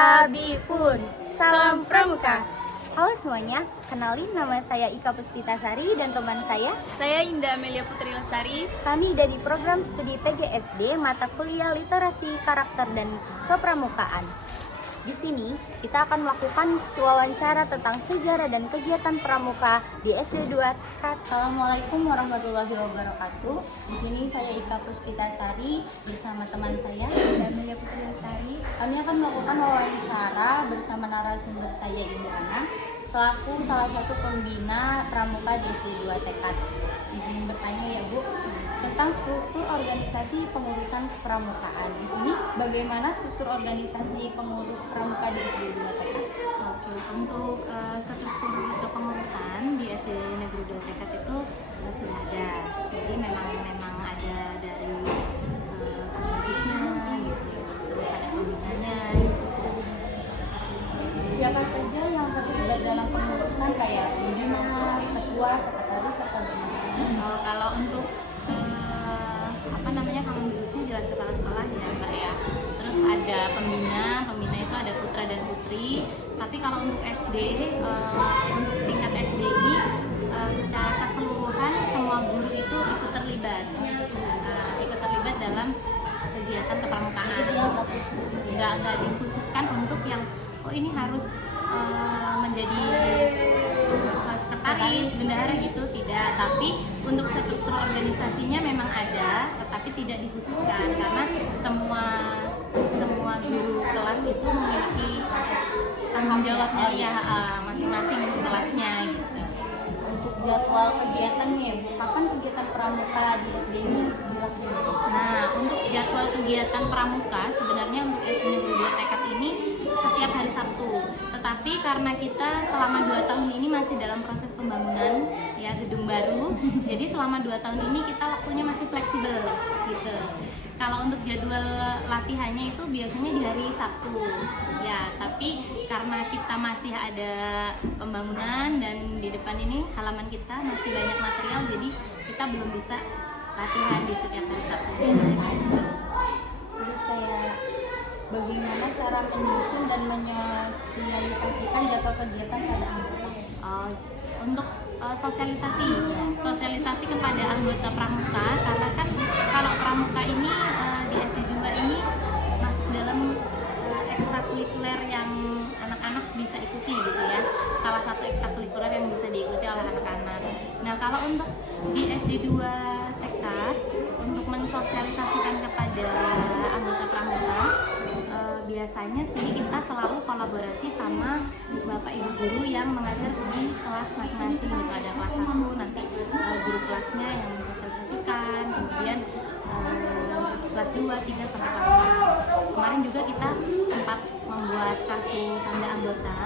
Abi pun. Salam Pramuka. Halo semuanya, kenalin nama saya Ika Puspitasari dan teman saya Indah Amelia Putri Lestari. Kami dari program studi PGSD mata kuliah Literasi Karakter dan Kepramukaan. Di sini kita akan melakukan wawancara tentang sejarah dan kegiatan pramuka di SD 2 TK. Assalamualaikum warahmatullahi wabarakatuh. Di sini saya Ika Puspitasari bersama teman saya Amelia Putri Lestari. Kami akan melakukan wawancara bersama narasumber saya Ibu Ana selaku salah satu pembina pramuka di SD 2 TK. Izin bertanya ya Bu, tentang struktur organisasi pengurusan pramukaan. Di sini bagaimana struktur organisasi pengurus pramuka di SD 2 TK? Oke, untuk struktur kepengurusan di SD Negeri 2 Tekad itu sudah ada. Jadi memang ada dari analisisnya gitu, terus ada pembinanya. Siapa saja yang terlibat dalam pengurusan kayak pembina, ketua, sekretaris, serta Kalau untuk pengurusnya jelas kepala sekolah ya Mbak ya. Terus ada pembina itu ada putra dan putri. Tapi kalau untuk SD, untuk tingkat SD ini secara keseluruhan semua guru itu ikut terlibat dalam kegiatan kepramukaan. Nggak dikhususkan untuk yang ini harus menjadi sekretaris, bendahara gitu, tidak. Tapi untuk struktur organisasinya memang ada, tetapi tidak dikhususkan karena semua guru kelas itu memiliki tanggung jawabnya ya masing-masing untuk kelasnya gitu. Untuk jadwal kegiatannya, kapan kegiatan pramuka di SD ini dilakukan? Nah, untuk jadwal kegiatan pramuka sebenarnya untuk SD Negeri 2 Tekad ini setiap hari Sabtu. Tetapi karena kita selama 2 tahun ini masih dalam proses pembangunan ya gedung baru, jadi selama 2 tahun ini kita waktunya masih fleksibel gitu. Kalau untuk jadwal latihannya itu biasanya di hari Sabtu ya, tapi karena kita masih ada pembangunan dan di depan ini halaman kita masih banyak material, jadi kita belum bisa latihan di setiap hari Sabtu. Terus kayak bagaimana cara menyusun dan menyosialisasikan jadwal kegiatan pada anggota? Untuk sosialisasi kepada anggota pramuka, karena kan kalau pramuka ini di SD 2 ini masuk dalam ekstrakurikuler yang anak-anak bisa ikuti gitu ya, salah satu ekstrakurikuler yang bisa diikuti oleh anak-anak. Nah kalau untuk di SD 2 TK untuk mensosialisasikan kepada anggota pramuka, biasanya sih kita selalu kolaborasi sama bapak ibu guru yang mengajar di kelas masing-masing gitu. Ada kelas 1 nanti guru kelasnya yang mensosialisasikan, kemudian kelas 2, 3 sampai kelas 4. Kemarin juga kita sempat membuat kartu tanda anggota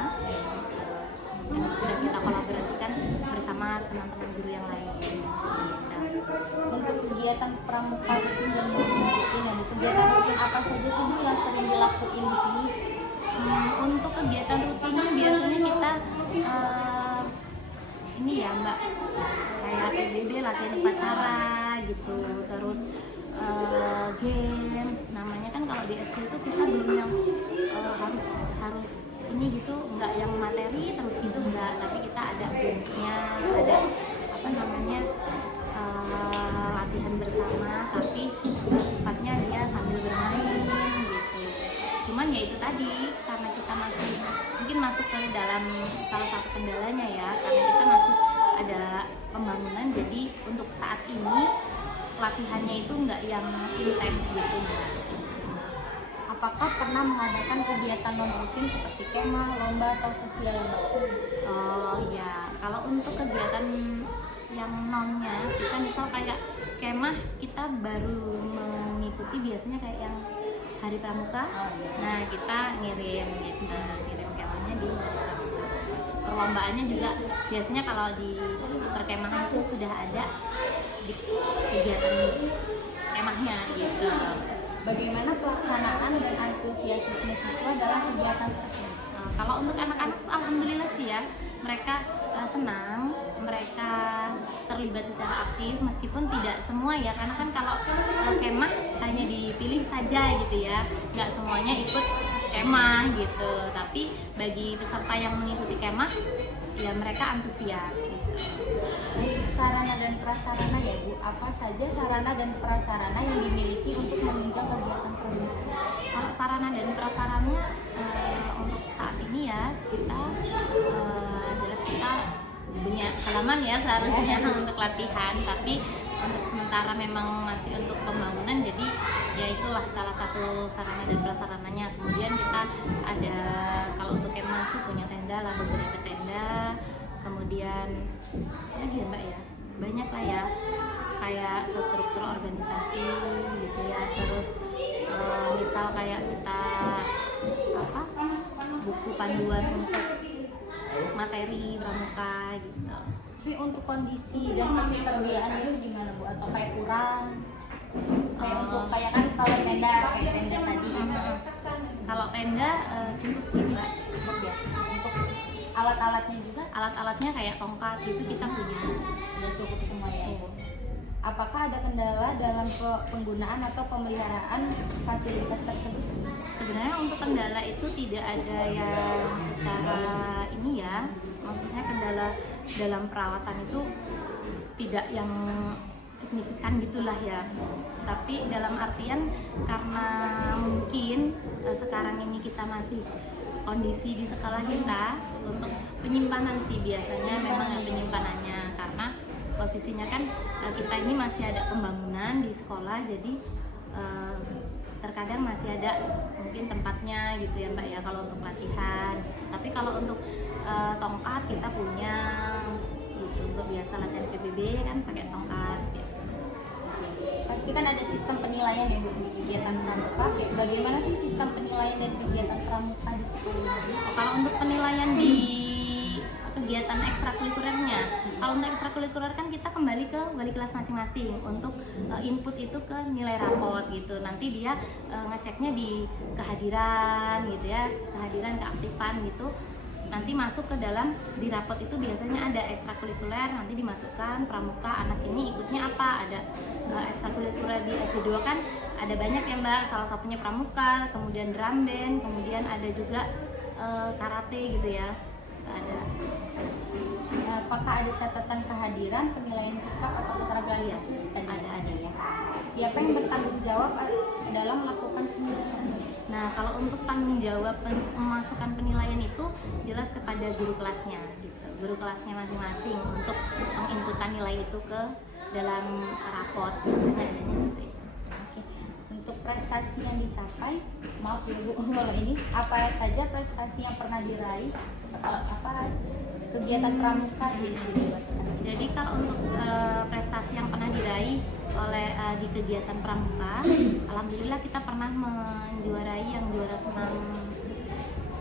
yang sudah kita kolaborasikan bersama teman-teman guru yang lain. Untuk kegiatan pramuka rutin dan non-rutin, kegiatan rutin apa saja sih Bu yang sering dilakuin di sini? Untuk kegiatan rutin biasanya kita ini ya Mbak, kayak PBB, latihan upacara gitu, terus games namanya kan. Kalau di SD itu kita belum yang harus ini gitu, nggak yang materi terus gitu enggak, tapi kita ada gamesnya, ada latihan bersama, tapi sifatnya dia sambil bermain gitu. Cuman ya itu tadi, karena kita masih mungkin masuk ke dalam salah satu kendalanya ya, karena kita masih ada pembangunan, jadi untuk saat ini latihannya itu nggak yang intens gitu. Apakah pernah mengadakan kegiatan non-rutin seperti kemah, lomba, atau sosial? Oh ya, kalau untuk kegiatan yang nonnya, kita misal kayak kemah, kita baru mengikuti biasanya kayak yang hari pramuka. Nah kita ngirim kemahnya di perlombaannya juga biasanya kalau di perkemahan itu sudah ada di kegiatan kemahnya gitu. Bagaimana pelaksanaan dan antusiasme siswa dalam kegiatan tersebut? Kalau untuk anak-anak alhamdulillah sih ya, mereka senang, mereka terlibat secara aktif meskipun tidak semua ya, karena kan kalau kemah hanya dipilih saja gitu ya, nggak semuanya ikut kemah gitu. Tapi bagi peserta yang mengikuti kemah, ya mereka antusias gitu. Jadi sarana dan prasarana ya Bu, apa saja sarana dan prasarana yang dimiliki untuk menunjang kegiatan pramuka? Kalau sarana dan prasaranya untuk saat ini ya kita jelas kita punya halaman ya seharusnya untuk latihan, tapi untuk sementara memang masih untuk pembangunan, jadi ya itulah salah satu sarana dan prasarananya. Kemudian kita ada, kalau untuk kemah itu punya tenda lah, beberapa tenda, kemudian apa lagi ya Mbak ya, banyak lah ya, kayak struktur organisasi gitu ya, terus misal kayak kita apa, buku panduan untuk materi pramuka gitu. Tapi untuk kondisi dan ketersediaan itu gimana Bu? Atau kayak kurang? Kayak untuk kayak kan kalau tenda kayak tenda tadi. Kalau tenda cukup sih Mbak. Cukup ya. Untuk alat-alatnya juga Alat-alatnya kayak tongkat itu kita punya. sudah cukup semua ya Bu. Apakah ada kendala dalam penggunaan atau pemeliharaan fasilitas tersebut? Sebenarnya untuk kendala itu tidak ada yang secara ini ya, maksudnya kendala dalam perawatan itu tidak yang signifikan gitulah ya. Tapi dalam artian karena mungkin sekarang ini kita masih kondisi di sekolah kita untuk penyimpanan sih biasanya memang penyimpanannya, karena posisinya kan kita ini masih ada pembangunan di sekolah, jadi terkadang masih ada mungkin tempatnya gitu ya Mbak ya kalau untuk latihan. Tapi kalau untuk tongkat kita punya gitu, untuk biasa latihan PBB kan pakai tongkat gitu. Pasti kan ada sistem penilaian ya Bu di kegiatan pramuka. Bagaimana sih sistem penilaian dan kegiatan pramuka di sekolah? Kalau untuk penilaian di kegiatan ekstrakurikulernya, kalau untuk ekstrakurikuler kan kita kembali ke wali kelas masing-masing untuk input itu ke nilai rapot gitu. Nanti dia ngeceknya di kehadiran gitu ya, kehadiran, keaktifan gitu. Nanti masuk ke dalam di rapot itu biasanya ada ekstrakurikuler, nanti dimasukkan pramuka anak ini ikutnya apa, ada ekstrakurikuler di SD2 kan ada banyak ya Mbak, salah satunya pramuka, kemudian drum band, kemudian ada juga karate gitu ya, ada. Apakah ada catatan kehadiran, penilaian sikap atau keterampilan khusus tadi? Ada ya. Siapa yang bertanggung jawab dalam melakukan penilaian? Nah, kalau untuk tanggung jawab memasukkan penilaian itu jelas kepada guru kelasnya gitu. Guru kelasnya masing-masing untuk menginputkan nilai itu ke dalam rapot gitu. Adanya seperti itu. Oke. Untuk prestasi yang dicapai, maaf ya Bu, kalau ini apa saja prestasi yang pernah diraih? Apa kegiatan pramuka di SD Jadi kalau untuk prestasi yang pernah diraih oleh di kegiatan pramuka, alhamdulillah kita pernah menjuarai yang juara senam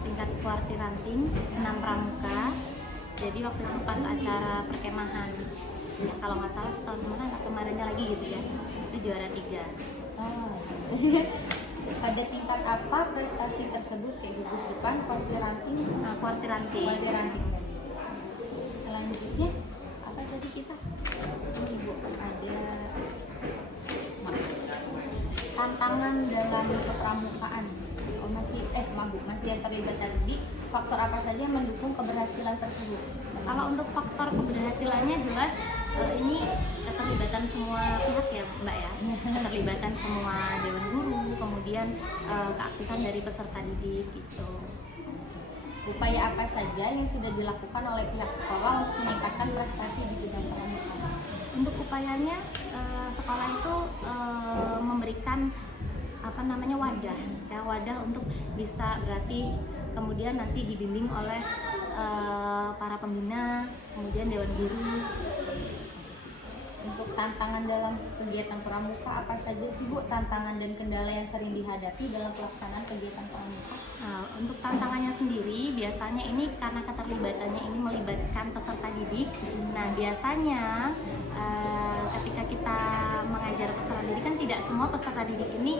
tingkat kuartir ranting, senam pramuka. Jadi waktu itu pas acara perkemahan, ya, kalau nggak salah setahun kemarinnya lagi gitu ya, itu juara 3. Oh. Pada tingkat apa prestasi tersebut kayak gugus depan, kuartir ranting? Nah, kuartir ranting. Kuartir ranting tadi. Selanjutnya apa tadi kita? Ini Bu, ada tantangan dalam kepramukaan. Oh masih yang terlibat tadi. Faktor apa saja yang mendukung keberhasilan tersebut? Kalau untuk faktor keberhasilannya jelas ini keterlibatan semua pihak ya Mbak ya, keterlibatan semua dewan guru, kemudian keaktifan dari peserta didik gitu. Upaya apa saja yang sudah dilakukan oleh pihak sekolah untuk meningkatkan prestasi di bidang pramuka? Untuk upayanya sekolah itu memberikan wadah ya, wadah untuk bisa berarti kemudian nanti dibimbing oleh para pembina, kemudian dewan guru. Untuk tantangan dalam kegiatan pramuka apa saja sih Bu, tantangan dan kendala yang sering dihadapi dalam pelaksanaan kegiatan pramuka? Nah, untuk tantangannya sendiri biasanya ini karena keterlibatannya ini melibatkan peserta didik. Nah biasanya ketika kita mengajar peserta didik kan tidak semua peserta didik ini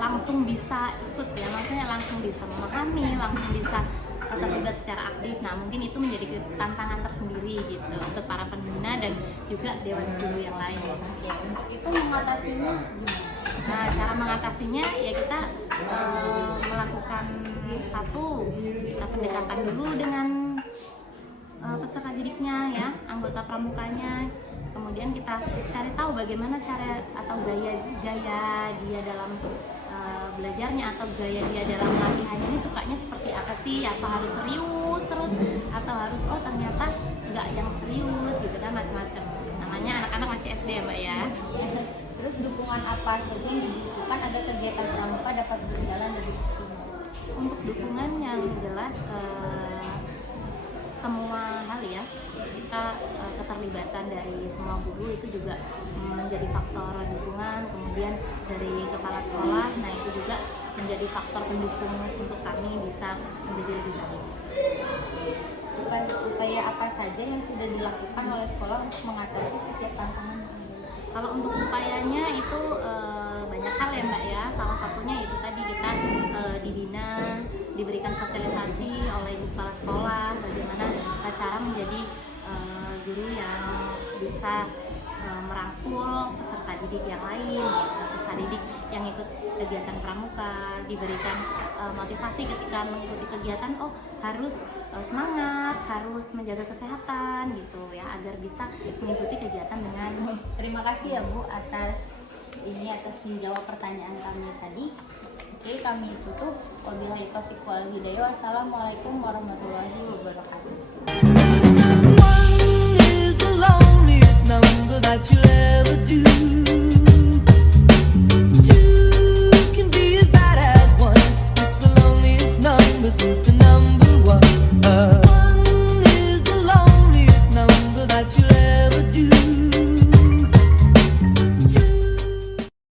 langsung bisa ikut ya, maksudnya langsung bisa memahami, langsung bisa terlibat secara aktif. Nah mungkin itu menjadi tantangan tersendiri gitu untuk para pembina dan juga dewan guru yang lain. Ya, untuk itu mengatasinya gimana? Nah cara mengatasinya ya kita melakukan satu, kita pendekatan dulu dengan peserta didiknya ya, anggota pramukanya. Kemudian kita cari tahu bagaimana cara atau gaya dia dalam belajarnya atau gaya dia dalam latihannya ini sukanya seperti apa sih, atau harus serius terus atau harus ternyata nggak yang serius gitu kan, macam-macam. Namanya anak-anak masih SD ya Mbak ya. Terus dukungan apa saja yang dibutuhkan agar kegiatan pramuka dapat berjalan lebih optimal? Untuk dukungan yang jelas semua hal ya, kita keterlibatan dari semua guru itu juga menjadi faktor dukungan. Kemudian dari kepala sekolah, nah itu juga menjadi faktor pendukung untuk kami bisa menjadi lebih baik. Upaya apa saja yang sudah dilakukan oleh sekolah untuk mengatasi setiap tantangan yang ada? Kalau untuk upayanya itu banyak hal ya Mbak ya. Salah satunya itu tadi kita dibina, diberikan sosialisasi oleh kepala sekolah bagaimana cara menjadi guru yang bisa merangkul peserta didik yang lain, peserta didik yang ikut kegiatan pramuka, diberikan motivasi ketika mengikuti kegiatan, harus semangat, harus menjaga kesehatan gitu ya, agar bisa mengikuti kegiatan dengan. Terima kasih ya Bu atas menjawab pertanyaan kami tadi. Oke, kami tutup. Wabillahi taufiq wal hidayah. Wassalamualaikum warahmatullahi wabarakatuh.